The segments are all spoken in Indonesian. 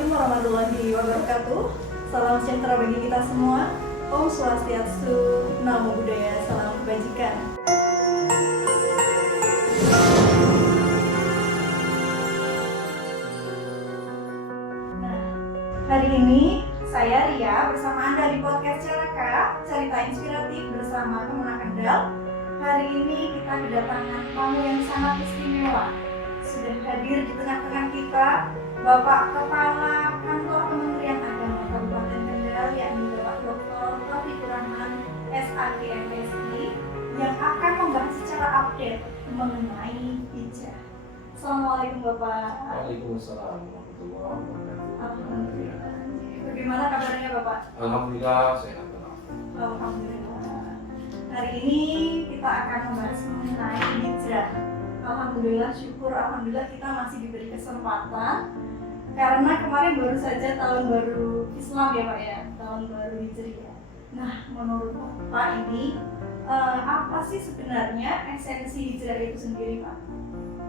Assalamualaikum warahmatullahi wabarakatuh. Salam sejahtera bagi kita semua. Om Swastiastu, Namo Buddhaya, salam kebajikan. Nah, hari ini saya Ria bersama Anda di podcast Caraka, cerita inspiratif bersama Kemenang Kendal. Hari ini kita kedatangan tamu yang sangat istimewa. Sudah hadir di tengah-tengah kita Bapak Kepala Kantor Kementerian Agama Kabupaten Kendal, yakni Bapak Dr. Taufikur Rahman, SAG MSI, yang akan membahas secara update mengenai hijrah. Assalamualaikum Bapak. Waalaikumsalam warahmatullahi wabarakatuh. Alhamdulillah. Bagaimana kabarnya Bapak? Alhamdulillah sehat. Alhamdulillah. Hari ini kita akan membahas mengenai hijrah. Alhamdulillah, syukur alhamdulillah kita masih diberi kesempatan karena kemarin baru saja tahun baru Islam ya Pak ya, tahun baru Hijriah. Nah, menurut Bapak ini apa sih sebenarnya esensi hijrah itu sendiri Pak?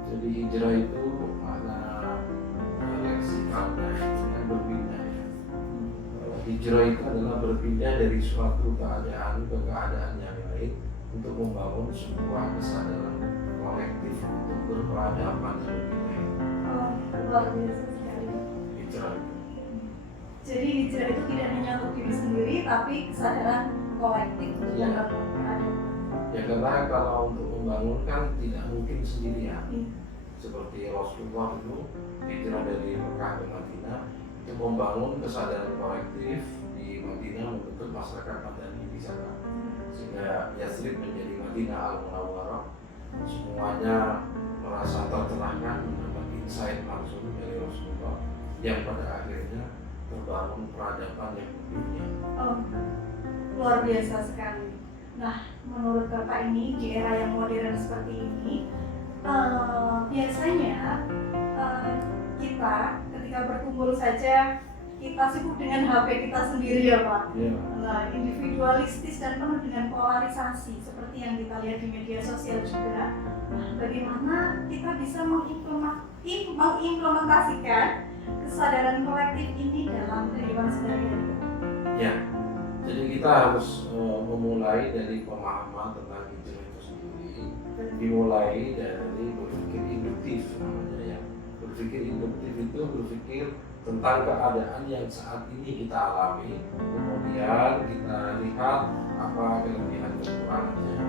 Jadi hijrah itu makna leksikalnya itu kan berpindah ya. Hijrah itu adalah berpindah dari suatu keadaan ke keadaan yang lain untuk membangun sebuah kesadaran kolektif untuk berperadaban yang lebih baik. Oh, luar biasa sekali. Hijrah. Jadi hijrah itu tidak hanya untuk diri sendiri, tapi kesadaran kolektif untuk Iya. membangun peradaban. Ya karena kalau untuk membangun kan tidak mungkin sendirian. Iya. Seperti Rasulullah itu hijrah dari Mekah ke Madinah itu membangun kesadaran kolektif di Madinah membentuk masyarakat Madani di sana sehingga Yathrib menjadi Madinah Al-Munawwarah. Semuanya merasa tercerahkan mendapat insight langsung dari Rasulullah yang pada akhirnya terbangun peradaban yang dunia. Oh, luar biasa sekali. Nah, menurut Bapak ini di era yang modern seperti ini, biasanya kita ketika berkumpul saja kita sibuk dengan HP kita sendiri ya Pak. Ya, Nah, individualistis dan penuh dengan polarisasi seperti yang kita lihat di media sosial juga. Nah, bagaimana kita bisa mengimplementasikan kesadaran kolektif ini dalam kehidupan sehari-hari? ya. Jadi kita harus memulai dari pemahaman tentang hijrah itu sendiri. Dimulai dari berpikir induktif namanya ya. Berpikir induktif itu berpikir tentang keadaan yang saat ini kita alami, kemudian kita lihat apa kelebihan kekurangannya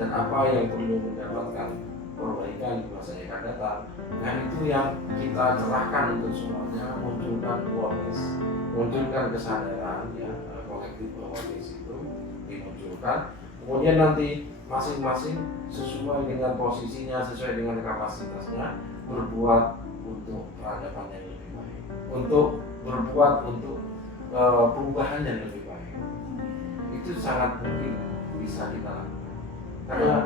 dan apa yang perlu mendapatkan perbaikan di masa yang akan datang. Nah itu yang kita cerahkan untuk semuanya, munculkan awareness, munculkan kesadaran ya, kolektif awareness itu dimunculkan. Kemudian nanti masing-masing sesuai dengan posisinya, sesuai dengan kapasitasnya berbuat untuk peradaban yang lebih baik, untuk berbuat untuk perubahan yang lebih baik. Itu sangat mungkin bisa kita lakukan karena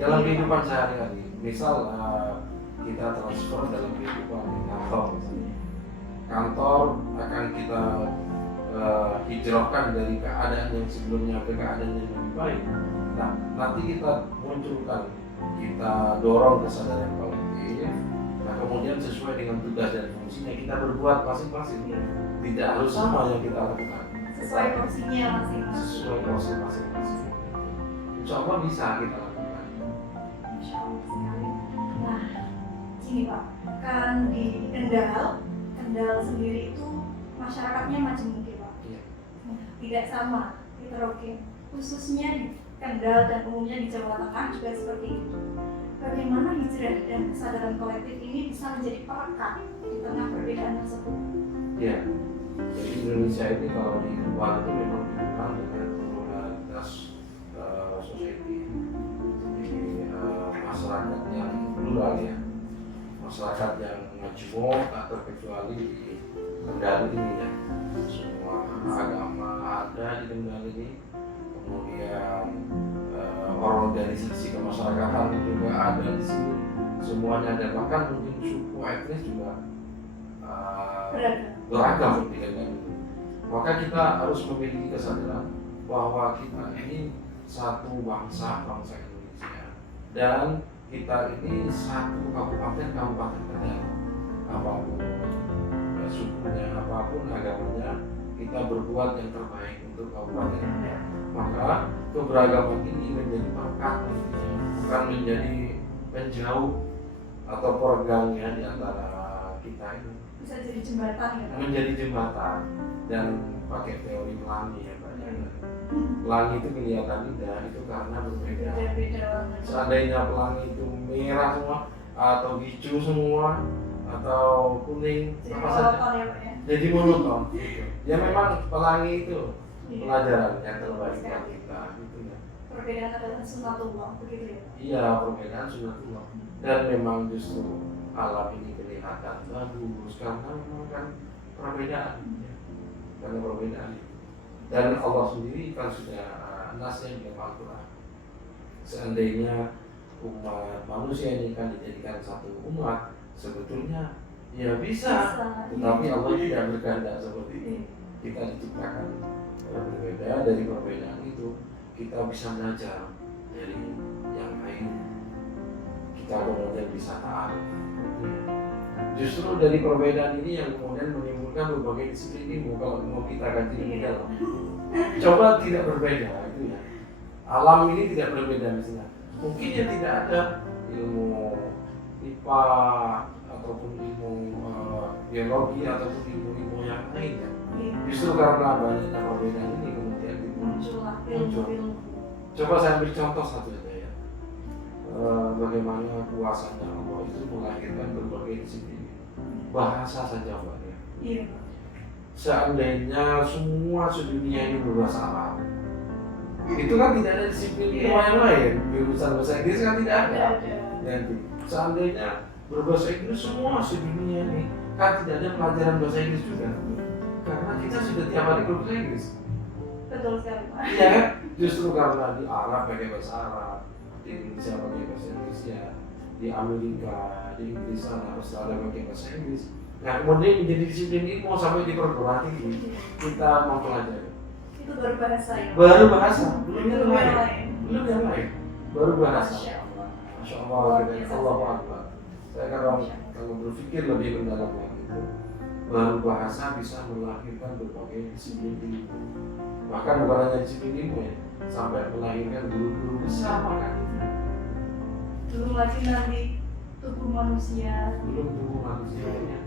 dalam kehidupan sehari-hari. Misal kita transfer dalam kehidupan di kantor misalnya. Kantor akan kita hijrahkan dari keadaan yang sebelumnya ke keadaan yang lebih baik. Nah, nanti kita munculkan, kita dorong kesadaran kolektif. Nah, kemudian sesuai dengan tugas dan fungsinya kita berbuat masing-masing. Tidak harus sama yang kita lakukan. Sesuai porsinya masing-masing. Sesuai porsi masing-masing. Insya Allah bisa kita lakukan. Masya Allah sekali. Nah, gini Pak, kan di Kendal sendiri itu masyarakatnya macam mungkin Pak. Iya. Nah, tidak sama, heterogen. Khususnya di Kendal dan umumnya di Jawa Tengah juga seperti itu. Bagaimana hijrah dan kesadaran kolektif ini bisa menjadi perekat di tengah perbedaan tersebut? Ya, jadi Indonesia ini kalau di luar itu memang dikenal dengan pluralitas society. Jadi masyarakat yang plural ya, masyarakat yang majmuk tak terkecuali di Kendal ini ya. Semua agama ada di Kendal ini. Kemudian organisasi kemasyarakatan juga ada di sini, semuanya ada, bahkan mungkin suku etnis juga beragam di Kendal itu. Maka kita harus memiliki kesadaran bahwa kita ini satu bangsa Indonesia dan kita ini satu kabupaten Kendal, apapun sukunya, apapun agamanya, kita berbuat yang terbaik untuk kabupaten Anda. Maka keberagaman ini menjadi perekat, bukan menjadi penjauh atau peregangnya di antara kita ini. Bisa jadi jembatan ya Pak? Menjadi jembatan dan pakai teori pelangi ya Pak. Pelangi itu kelihatan indah itu karena berbeda. Beda-beda warna. Seandainya pelangi itu merah semua atau hijau semua atau kuning Jadi apa saja, monoton ya Pak ya? jadi monoton. Ya memang pelangi itu Iya. pelajaran yang terbaik buat kita gitu ya. Perbedaan adalah sunatullah begitu ya Pak? Iya, perbedaan sunatullah. Dan memang justru alam ini kelihatan bagus karena memang kan perbedaan ya. Karena perbedaan itu. Dan Allah sendiri kan sudah nasnya di Al-Quran. Seandainya umat manusia ini kan dijadikan satu umat, sebetulnya ya bisa. Tetapi Allah tidak berkehendak seperti itu. Kita diciptakan berbeda, dari perbedaan itu kita bisa belajar dari yang lain. Kita kemudian bisa taat. Justru dari perbedaan ini yang kemudian menimbulkan berbagai disiplin ilmu. Kalau mau kita kaji lebih dalam, coba tidak berbeda itu ya. Alam ini tidak berbeda misalnya. Mungkin ya tidak ada ilmu IPA ataupun ilmu biologi ataupun ilmu yang lain ya. Justru karena banyaknya perbedaan ini kemudian Muncullah muncul. ilmu. Coba saya ambil contoh satu saja ya. Bagaimana kuasanya Allah itu melahirkan berbagai disiplin. Bahasa saja Pak ya. Iya Pak. Seandainya semua sedunia ini berbahasa Arab, itu kan tidak ada disiplin ilmu yang lain. Jurusan bahasa Inggris kan tidak ada. Dan seandainya berbahasa Inggris semua sedunia ini kan tidak ada pelajaran bahasa Inggris juga. Karena kita sudah tiap hari berbahasa Inggris. Betul sekali Pak. Iya kan? Justru karena di Arab pakai bahasa Arab, di Indonesia pakai bahasa Indonesia, di Amerika, di Inggris sana, Australia pakai bahasa Inggris. Nah kemudian menjadi disiplin ilmu sampai di perguruan tinggi kita mempelajari. Itu baru bahasa ya? Baru bahasa, belum yang Belum yang lain. lain. Belum yang lain, baru bahasa. Masya Allah. Masya Allah, Allah Akbar. Saya kalau berpikir lebih mendalam lagi itu, baru bahasa bisa melahirkan berbagai disiplin ilmu. Bahkan bukan hanya disiplin ilmu ya, sampai melahirkan guru-guru besar bahkan itu. Belum lagi nanti tubuh manusia. Belum tubuh manusianya.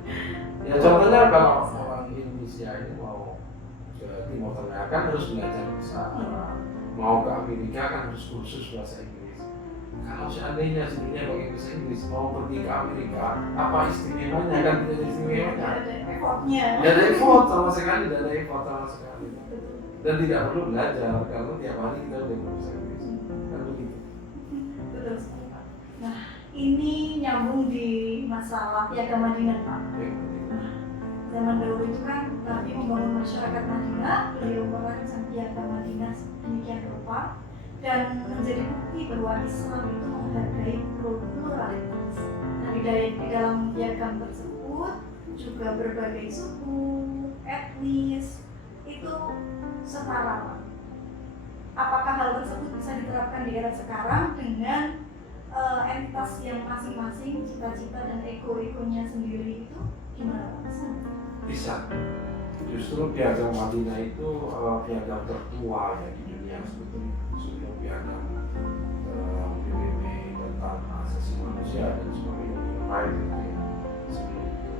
Ya contohnya kalau orang Indonesia ini mau ke Timur Tengah kan harus belajar bahasa Arab. Mau ke Amerika kan harus kursus bahasa Inggris. Kalau seandainya sebenarnya pakai bahasa Inggris mau pergi ke Amerika, apa istimewanya? Kan tidak ada istimewanya. Ada effortnya. Tidak ada effort sama sekali, tidak ada effort sama sekali. Dan tidak perlu belajar karena tiap hari kita udah berbahasa Inggris. Kan begitu. Betul sekali Pak. Nah ini nyambung di masalah piagam Madinah Pak. Zaman dahulu itu kan Nabi membangun masyarakat Madinah, beliau merancang piagam Madinah demikian rupa dan menjadi bukti bahwa Islam itu menghargai pluralitas. Nah, di dalam piagam tersebut juga berbagai suku, etnis itu setara Pak. Apakah hal tersebut bisa diterapkan di era sekarang dengan entitas yang masing-masing, cita-cita dan ego-egonya sendiri itu gimana Pak? Bisa. Justru piagam Madinah itu piagam tertua ya di dunia sebetulnya. Sebelum piagam PBB tentang hak asasi manusia dan sebagainya yang lain gitu ya. Sebelum itu.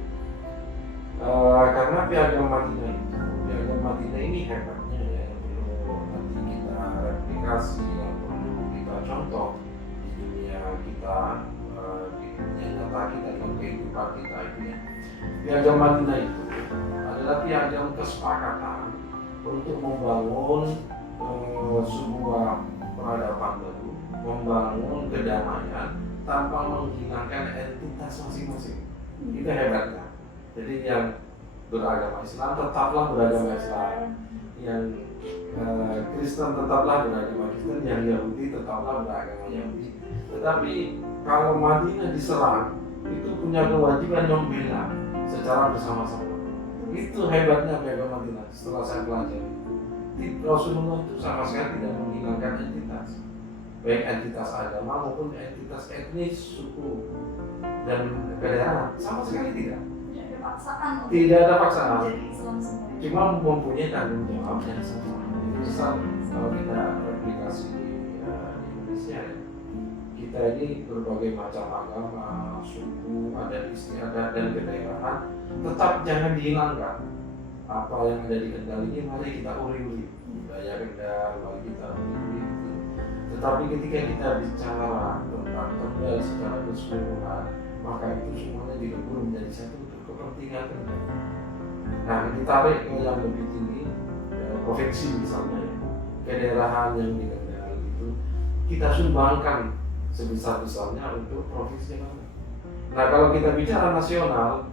Karena piagam Madinah ini hebatnya ya, yang perlu nanti kita replikasi, yang perlu kita contoh di dunia kita, di dunia nyata kita, dalam kehidupan kita itu ya. Piagam Madinah itu adalah piagam kesepakatan untuk membangun sebuah peradaban baru, membangun kedamaian tanpa menghilangkan entitas masing-masing. Itu hebatnya. Jadi yang beragama Islam tetaplah beragama Islam, yang Kristen tetaplah beragama Kristen, yang Yahudi tetaplah beragama Yahudi. Tetapi kalau Madinah diserang, itu punya kewajiban membela secara bersama-sama. Itu hebatnya piagam Madinah. Setelah saya pelajari, Rasulullah itu sama sekali tidak menghilangkan entitas, baik entitas agama maupun entitas etnis, suku dan kedaerahan, sama sekali tidak. paksaan untuk Tidak ada paksaan. menjadi Islam semua. Cuma mempunyai tanggung jawab yang sama. Jadi misal kalau kita replikasi di Indonesia ya, kita ini berbagai macam agama, suku, adat istiadat dan kedaerahan, tetap jangan dihilangkan. Apa yang ada di Kendal ini mari kita uri-uri, budaya Kendal, mari kita uri-uri. Tetapi ketika kita bicara tentang Kendal secara keseluruhan, maka itu semuanya dilebur menjadi satu untuk kepentingan Kendal. Nah, ditarik ke yang lebih tinggi, provinsi misalnya, kedaerahan yang di Kendal itu kita sumbangkan sebesar-besarnya untuk provinsi yang lain. Nah, kalau kita bicara nasional,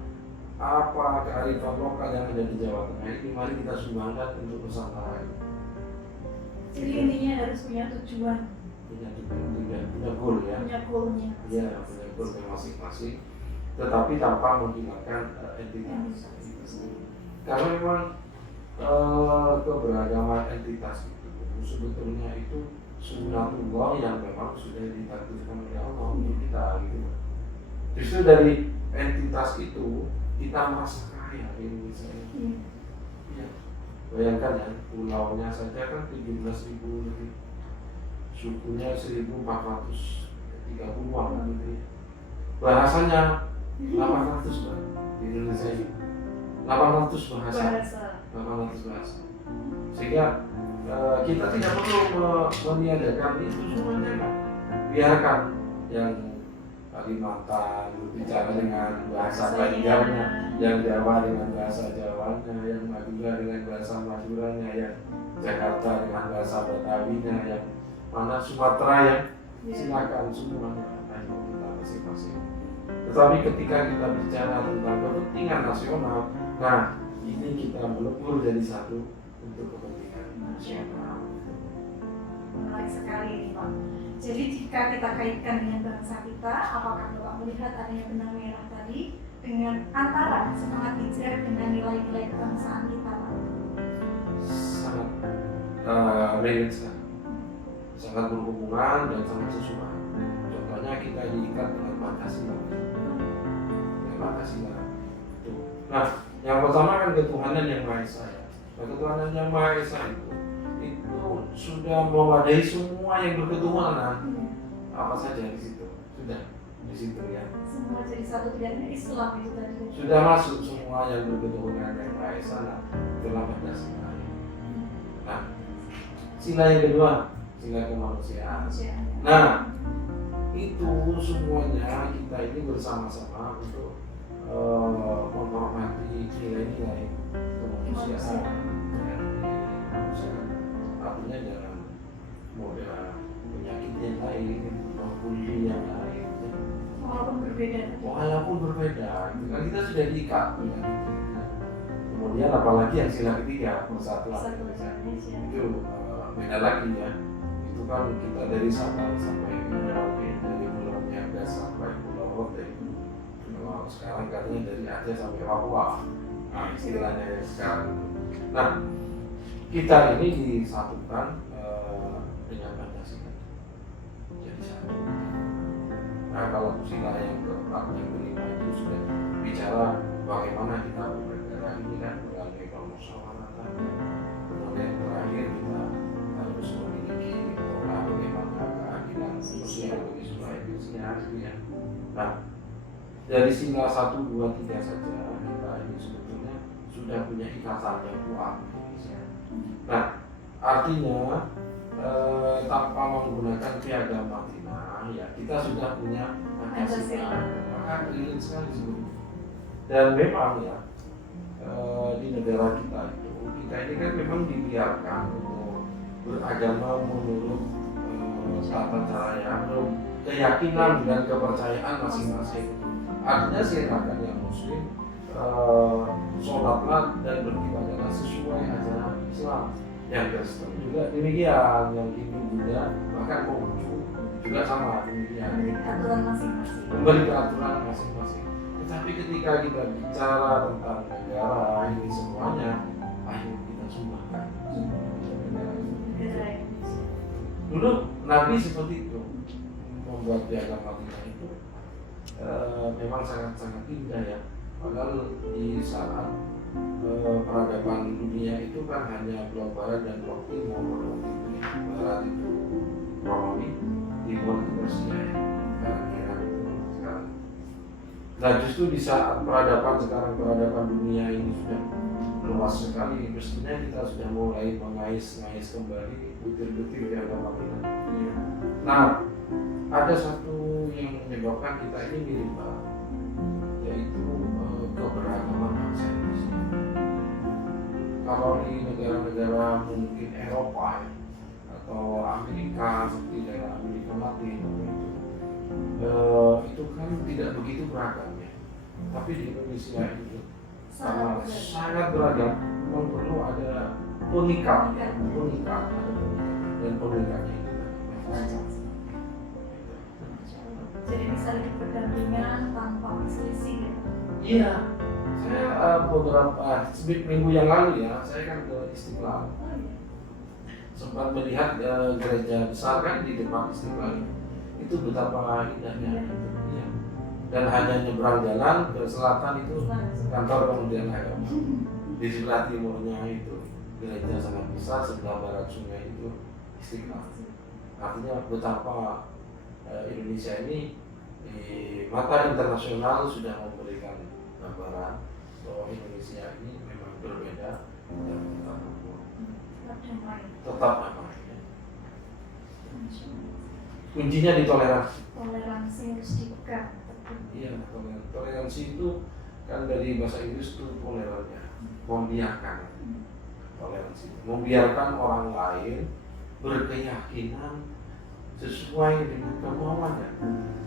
apa kearifan lokal yang ada di Jawa Tengah ini mari kita sumbangkan untuk Nusantara. Jadi intinya harus punya tujuan, punya goal ya. punya goalnya. Iya, punya goal masing-masing, tetapi tanpa menghilangkan entitas. Karena memang keberagaman entitas itu sebetulnya itu sunnatullah yang memang sudah ditakdirkan oleh Allah untuk kita gitu. Justru dari entitas itu kita merasa kaya di Indonesia. Ya. Bayangkan ya, pulaunya saja kan 17.000 lebih, sukunya 1.430-an gitu ya. Bahasanya 800 Mbak, di Indonesia ini 800 bahasa. 800 bahasa. Sehingga kita tidak perlu meniadakan itu semuanya kan. Biarkan yang Kalimantan berbicara dengan bahasa Banjarnya, yang Jawa dengan bahasa Jawanya, yang Madura dengan bahasa Maduranya, yang Jakarta dengan bahasa Betawinya, yang mana Sumatera ya, silakan semuanya ayo kita masing-masing. Tetapi ketika kita bicara tentang kepentingan nasional, nah ini kita melebur jadi satu untuk kepentingan nasional. Menarik sekali ini Pak. Jadi jika kita kaitkan dengan bangsa kita, apakah Bapak melihat adanya benang merah tadi dengan antara semangat hijrah dengan nilai-nilai kebangsaan kita Pak? Sangat relate sekali, sangat berhubungan dan sangat sesuai. Contohnya kita diikat dengan Pancasila. Nah, yang pertama kan ketuhanan yang Maha Esa ya. Nah, ketuhanan yang Maha Esa itu sudah mewadahi semua yang berketuhanan. Apa saja di situ sudah di situ ya. Semua jadi satu, tidak hanya Islam itu tadi. Sudah masuk semua yang berketuhanan yang Maha Esa. Nah, itulah Pancasila. Nah, sila yang kedua, sila kemanusiaan. Nah, itu semuanya kita ini bersama-sama untuk menghormati nilai-nilai kemanusiaan. Artinya jangan model penyakit yang lain, bully yang lain. Walaupun berbeda, itu kan kita sudah diikat dengan itu. Kemudian apalagi yang sila ketiga, persatuan Indonesia. Itu beda lagi ya. Itu kan kita dari Sabang sampai Merauke, dari Pulau Niaga sampai Pulau Rote. Sekarang katanya dari Aceh sampai Papua. Nah, istilahnya yang sekarang itu. Nah, kita ini disatukan dengan Pancasila. Jadi satu. Nah, kalau sila yang keempat, yang kelima itu sudah bicara bagaimana kita bernegara ini kan melalui permusyawaratan. Kemudian terakhir kita harus memiliki bagaimana keadilan sosial bagi seluruh Indonesia. Nah, dari sila 1, 2, 3 saja kita ini sebetulnya sudah punya ikatan yang kuat. Nah, artinya tanpa menggunakan piagam Madinah, ya kita sudah punya Pancasila. Maka relate sekali sebetulnya. Dan memang ya di negara kita ini kan memang dibiarkan untuk beragama menurut tata cara menurut keyakinan dan kepercayaan masing-masing. Artinya silakan yang Muslim sholatlah dan beribadahlah sesuai ajaran Islam. Yang Kristen juga demikian, yang Hindu Buddha bahkan Konghucu juga sama demikian. Aturan masing-masing. Kembali ke aturan masing-masing. Tetapi ketika kita bicara tentang negara ini semuanya, ayo kita sumbangkan. Dulu Nabi seperti itu membuat piagam Madinah itu memang sangat-sangat indah ya. Padahal di saat peradaban dunia itu kan hanya blok barat dan blok timur. Barat itu Romawi, timur itu Persia ya, sekarang Iran itu sekarang. Nah justru di saat peradaban sekarang, peradaban dunia ini sudah luas sekali, mestinya kita sudah mulai mengais-ngais kembali butir-butir di agama kita. Nah, ada satu yang menyebabkan kita ini mirip banget, yaitu keberagaman bangsa Indonesia. Kalau di negara-negara mungkin Eropa ya, atau Amerika seperti daerah Amerika Latin itu kan tidak begitu beragam ya. Tapi di Indonesia itu sangat beragam. Memang perlu ada pengikat, ada pengikat dan pengikatnya itu. Jadi bisa hidup berdampingan tanpa berselisih ya? Iya, saya beberapa minggu yang lalu ya, saya kan ke Istiqlal. Sempat melihat gereja besar kan di depan Istiqlal. Itu betapa indahnya. Iya. Dan hanya nyebrang jalan ke selatan itu kantor Kementerian Agama. Di sebelah timurnya itu gereja sangat besar, sebelah barat sungai itu Istiqlal. Artinya betapa Indonesia ini di mata internasional sudah memberikan gambaran bahwa Indonesia ini memang berbeda dan tetap damai. Kuncinya di toleransi. Toleransi harus dipegang. Iya, toleransi itu kan dari bahasa Inggris itu tolerannya, membiarkan. Toleransi, membiarkan orang lain berkeyakinan sesuai dengan kemauannya,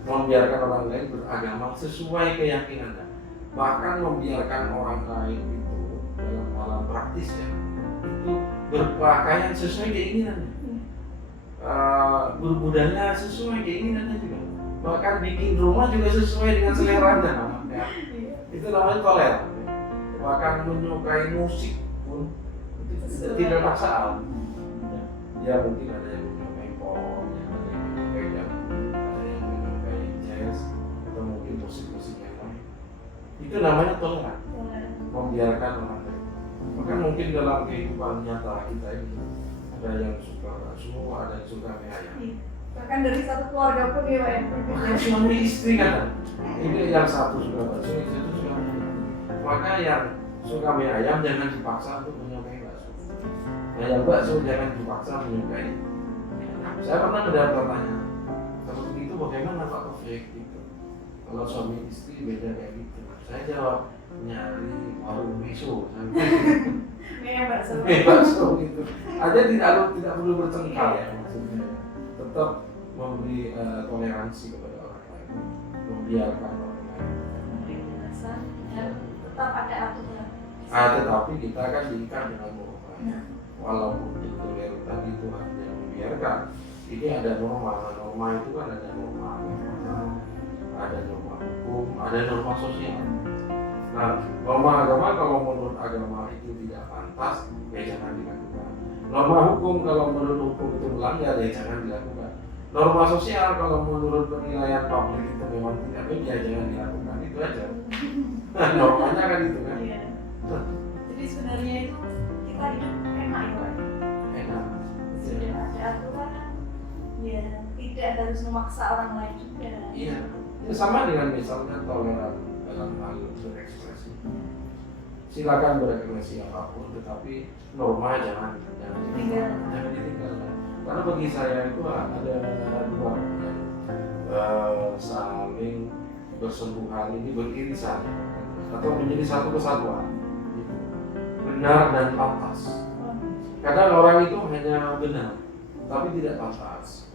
membiarkan orang lain beragama sesuai keyakinannya, bahkan membiarkan orang lain itu dalam hal praktisnya itu berpakaian sesuai keinginannya, berbudaya sesuai keinginannya juga, bahkan bikin rumah juga sesuai dengan seleranya, ya. Itu namanya toleran. Bahkan menyukai musik pun itu tidak masalah. Ya mungkin ada yang menyukai pop, ada yang menyukai jazz, atau mungkin musik-musik yang lain. Itu namanya toleran. Membiarkan orang lain. Bahkan mungkin dalam kehidupan nyata kita ini ada yang suka bakso, ada yang suka mie ayam. Bahkan dari satu keluarga pun ya Pak. Bahkan suami istri kan. Ini yang satu suka bakso, yang satu suka mie ayam. Maka yang suka mie ayam jangan dipaksa untuk menyukai bakso. Yang bakso jangan dipaksa menyukai. Saya pernah mendapat pertanyaan, kalau begitu bagaimana Pak Taufik gitu? Kalau suami istri beda kayak gitu. Saya jawab, nyari warung miso. Bakso gitu. Aja tidak perlu bertengkar ya maksudnya. Tetap memberi toleransi kepada orang lain, membiarkan orang lain. Tetap ada aturan. Tetapi kita kan diikat dengan norma. Walaupun toleran itu hanya membiarkan, ini ada norma. Norma itu kan ada norma agama, ada norma hukum, ada norma sosial. Nah, norma agama kalau menurut agama itu tidak pantas, ya jangan dilakukan. Norma hukum kalau menurut hukum itu melanggar, ya jangan dilakukan. Norma sosial kalau menurut penilaian publik itu memang tidak baik, ya jangan dilakukan. Itu aja. Nah, normanya kan itu kan. Iya. Jadi sebenarnya itu kita hidup enak ya Pak. Enak. Sudah ada aturan, ya tidak harus memaksa orang lain juga. Iya. Ya, sama dengan misalnya toleran dalam hal berekspresi. Silakan berekspresi apapun, tetapi norma jangan ditinggalkan. Karena bagi saya itu ada dua yang saling bersentuhan ini beririsan atau menjadi satu kesatuan. Benar dan pantas. Kadang orang itu hanya benar, tapi tidak pantas.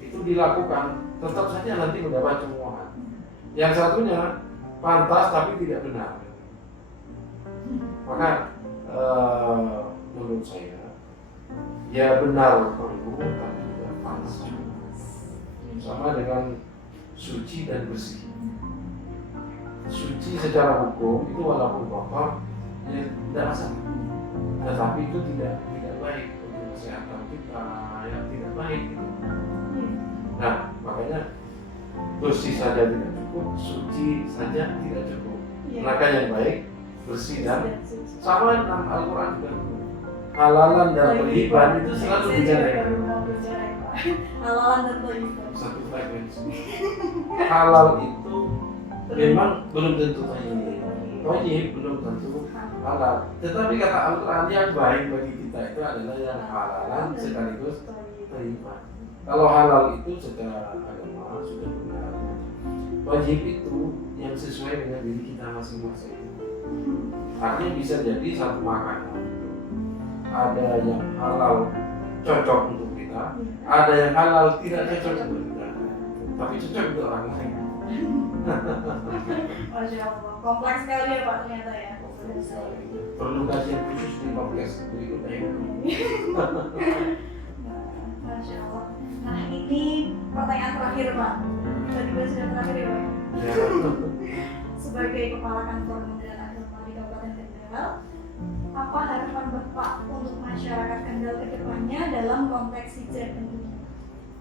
Itu dilakukan, tetap saja nanti mendapat cemoohan. Yang satunya pantas tapi tidak benar. Maka menurut saya, ya benar perlu tapi tidak pantas juga. Sama dengan suci dan bersih. Suci secara hukum itu walaupun kotor, ya tidak masalah. Tetapi itu tidak baik untuk kesehatan kita, yang tidak baik gitu. Nah, makanya bersih saja tidak cukup, suci saja tidak cukup. Neraka yang baik, bersih dan suci. sama dalam Al-Quran juga. Halalan dan thayyiban itu selalu bicara. Halalan dan thayyiban. Satu frekuensi. Halal itu memang belum tentu thayyib. Thayyib belum tentu halal. Tetapi kata Al-Quran yang baik bagi kita itu adalah yang halalan sekaligus thayyiban. Kalau halal itu secara agama sudah benar. Wajib itu yang sesuai dengan diri kita masing-masing. Artinya bisa jadi satu makanan ada yang halal cocok untuk kita, ada yang halal tidak cocok untuk kita, tapi cocok untuk orang lain. Masya Allah, kompleks sekali ya Pak ternyata ya. Perlu kajian khusus di podcast berikutnya. Masya Allah. Nah ini pertanyaan terakhir Pak. Tadi sudah terakhir ya Pak. Sebagai Kepala Kantor Kementerian Agama di Kabupaten Kendal, apa harapan Bapak untuk masyarakat Kendal ke depannya dalam konteks hijrah tentunya?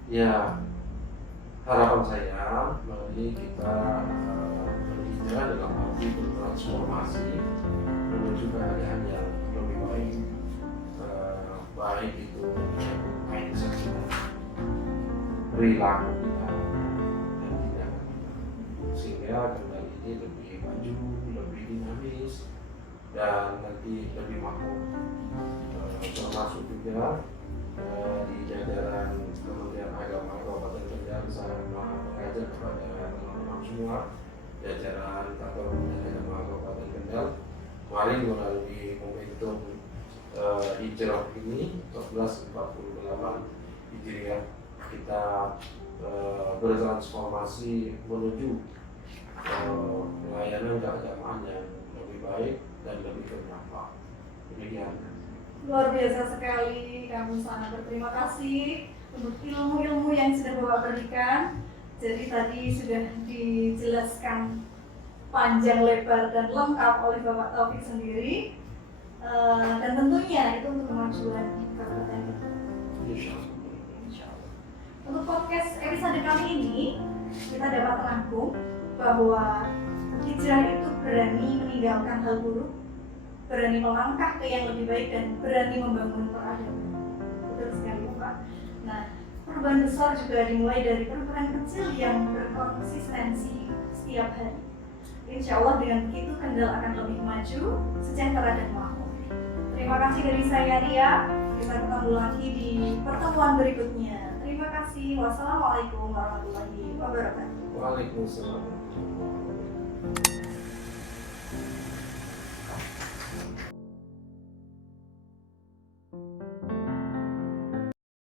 Ya, harapan saya mari kita berhijrah dalam arti bertransformasi menuju keadaan yang lebih baik. Baik itu mindset kita, perilaku kita, dan tindakan kita, sehingga Kendal ini lebih maju, lebih dinamis, dan nanti lebih makmur. Termasuk juga di jajaran Kementerian Agama Kabupaten Kendal saya mengajak kepada teman-teman semua jajaran kantor Kementerian Agama Kabupaten Kendal, mari melalui momentum hijrah ini 1448 Hijriah kita bertransformasi menuju pelayanan keagamaan yang lebih baik dan lebih berdampak. Demikian. Luar biasa sekali, kami sangat berterima kasih untuk ilmu-ilmu yang sudah Bapak berikan. Jadi tadi sudah dijelaskan panjang lebar dan lengkap oleh Bapak Taufik sendiri. Dan tentunya itu untuk kemajuan Kabupaten Kendal. Insyaallah. Untuk podcast episode kali ini kita dapat merangkum bahwa hijrah itu berani meninggalkan hal buruk, berani melangkah ke yang lebih baik, dan berani membangun peradaban. Betul sekali Pak. Nah, perubahan besar juga dimulai dari perubahan kecil yang berkonsistensi setiap hari. Insya Allah dengan begitu Kendal akan lebih maju, sejahtera dan makmur. Terima kasih dari saya Ria. Kita ketemu lagi di pertemuan berikutnya. Terima kasih. Wassalamualaikum warahmatullahi wabarakatuh. Waalaikumsalam.